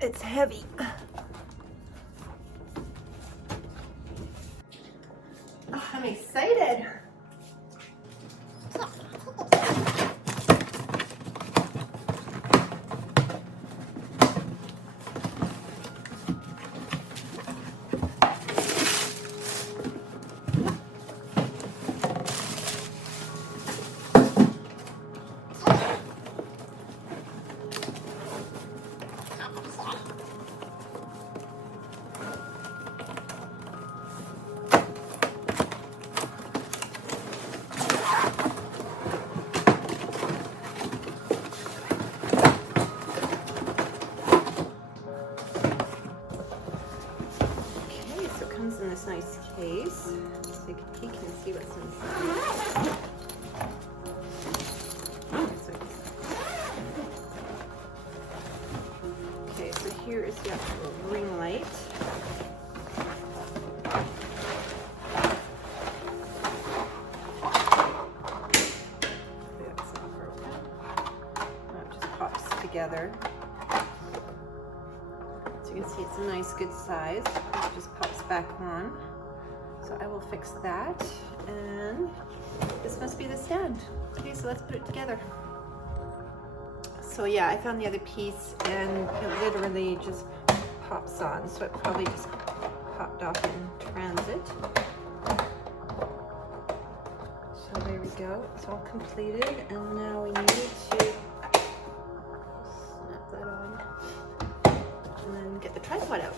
It's heavy. Oh, I'm excited. In this nice case, so you can peek and see what's inside. Okay, so here is the actual ring light. That's not broken. It just pops together. So you can see it's a nice good size. It just pops back on. So I will fix that, and this must be the stand. Okay, so let's put it together. So yeah, I found the other piece and it literally just pops on. So it probably just popped off in transit. So there we go, it's all completed, and now we need to snap that on and then get the tripod out.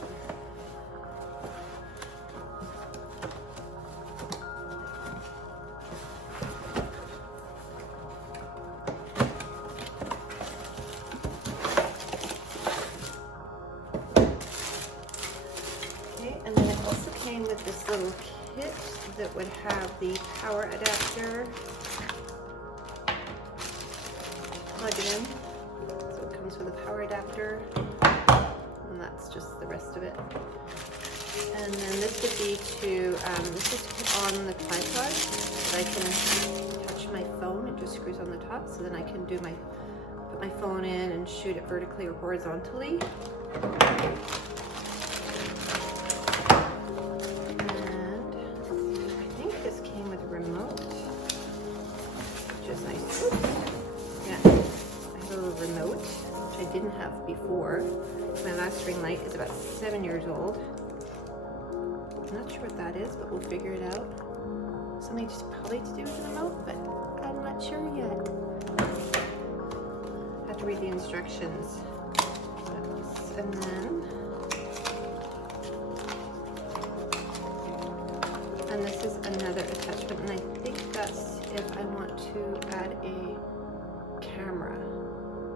And then it also came with this little kit that would have the power adapter. Plug it in. So it comes with a power adapter, and that's just the rest of it. And then this would be to this is to put on the tripod, so I can touch my phone. It just screws on the top, so then I can do put my phone in and shoot it vertically or horizontally. Remote, which is nice. Yeah, I have a little remote, which I didn't have before. My last ring light is about 7 years old. I'm not sure what that is, but we'll figure it out. Something just probably to do with the remote, but I'm not sure yet. I have to read the instructions. And then and this is another attachment, and I think that's if I want to add a camera,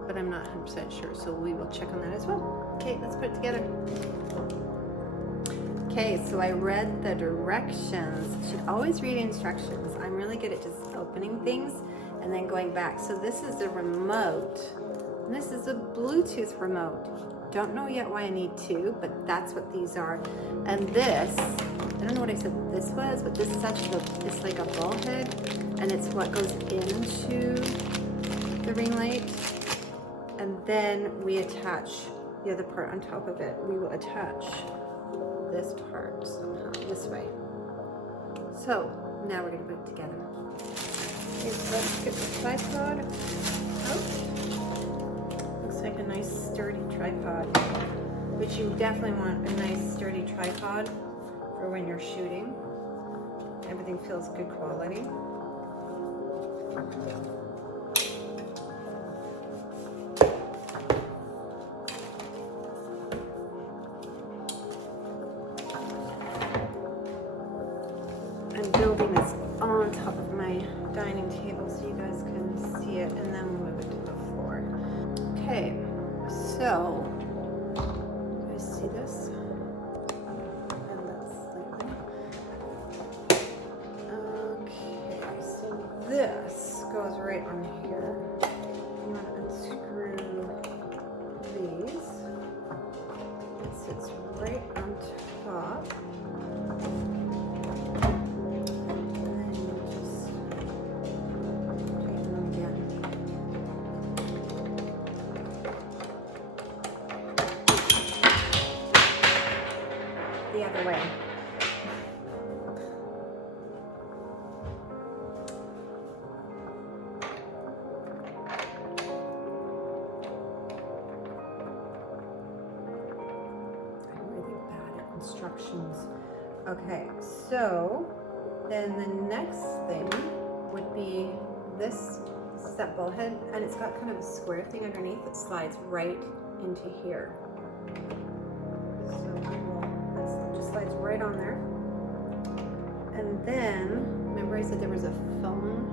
but I'm not 100% sure, so we will check on that as well. Okay, let's put it together. Okay, so I read the directions. You should always read instructions. I'm really good at just opening things and then going back. So this is the remote, and this is a Bluetooth remote. Don't know yet why I need two, but that's what these are. And this, I don't know what I said this was, but this is actually, it's like a ball head, and it's what goes into the ring light. And then we attach the other part on top of it. We will attach this part somehow, this way. So now we're gonna put it together. Okay, so let's get the tripod out. Looks like a nice sturdy tripod, which you definitely want a nice sturdy tripod for when you're shooting. Everything feels good quality. I'm building this on top of my dining table so you guys can see it, and then we'll move it to the floor. Okay, so you guys see this? And that's slightly. Okay, so this goes right on here. You want to unscrew these. It sits right on top. other way. I'm really bad at instructions. Okay, so then the next thing would be this step ball head, and it's got kind of a square thing underneath that slides right into here. So that just slides right on there. And then, remember I said there was a phone,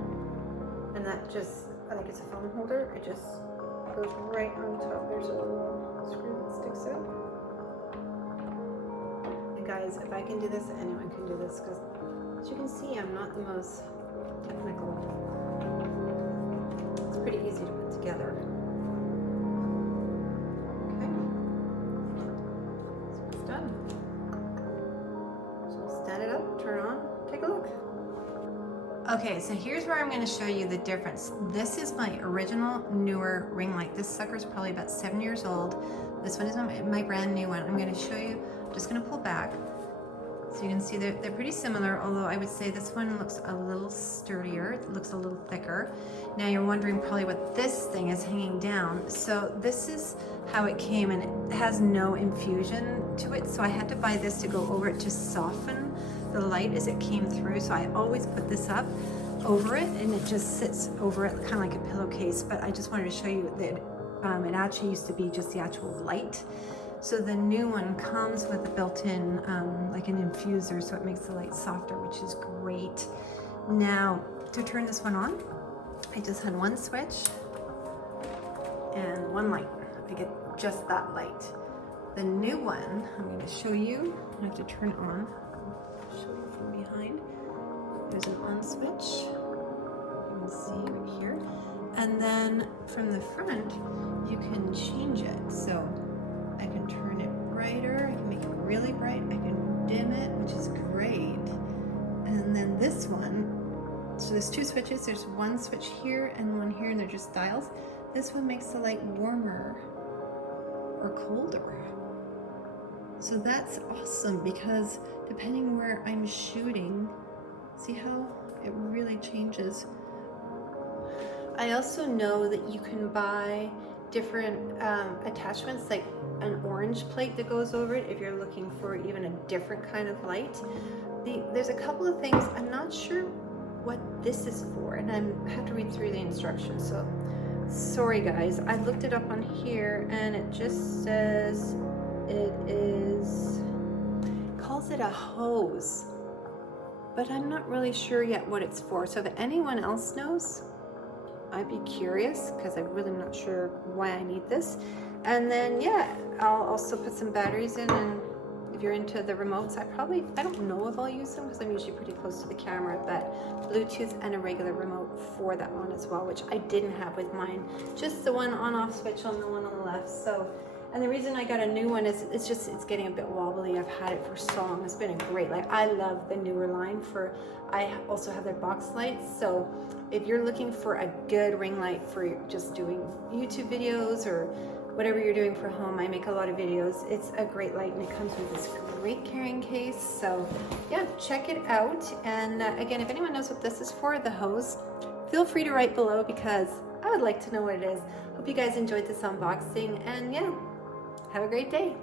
and that just, I think it's a phone holder, it just goes right on top. There's a little screw that sticks out. And guys, if I can do this, anyone can do this, because as you can see, I'm not the most technical. It's pretty easy to put together. Okay, so it's done. So we'll stand it up, turn it on, take a look. Okay, so here's where I'm going to show you the difference. This is my original Neewer ring light. This sucker's probably about 7 years old. This one is my brand new one. I'm going to show you, I'm just going to pull back. So you can see they're pretty similar, although I would say this one looks a little sturdier, it looks a little thicker. Now you're wondering probably what this thing is hanging down. So this is how it came, and it has no infusion to it. So I had to buy this to go over it to soften the light as it came through. So I always put this up over it, and it just sits over it kind of like a pillowcase. But I just wanted to show you that it actually used to be just the actual light. So the new one comes with a built-in like an infuser, so it makes the light softer, which is great. Now to turn this one on, I just had one switch and one light. I get just that light. The new one, I'm going to show you. I have to turn it on. I'll show you from behind. There's an on switch. You can see right here. And then from the front, you can change it. So I can turn it brighter, I can make it really bright, I can dim it, which is great. And then this one, so there's two switches, there's one switch here and one here, and they're just dials. This one makes the light warmer or colder. So that's awesome, because depending where I'm shooting, see how it really changes. I also know that you can buy different attachments, like an orange plate that goes over it if you're looking for even a different kind of light. There's a couple of things, I'm not sure what this is for, and I have to read through the instructions, so sorry guys. I looked it up on here and it just says calls it a hose, but I'm not really sure yet what it's for. So if anyone else knows, I'd be curious, because I really am not sure why I need this. And then yeah, I'll also put some batteries in, and if you're into the remotes, I don't know if I'll use them because I'm usually pretty close to the camera, but Bluetooth and a regular remote for that one as well, which I didn't have with mine. Just the one on-off switch on the one on the left. So, and the reason I got a new one is it's getting a bit wobbly. I've had it for so long. It's been a great light. I love the Neewer line. I also have their box lights. So if you're looking for a good ring light for just doing YouTube videos or whatever you're doing for home, I make a lot of videos. It's a great light, and it comes with this great carrying case. So yeah, check it out. And again, if anyone knows what this is for, the hose, feel free to write below, because I would like to know what it is. Hope you guys enjoyed this unboxing, and yeah, have a great day.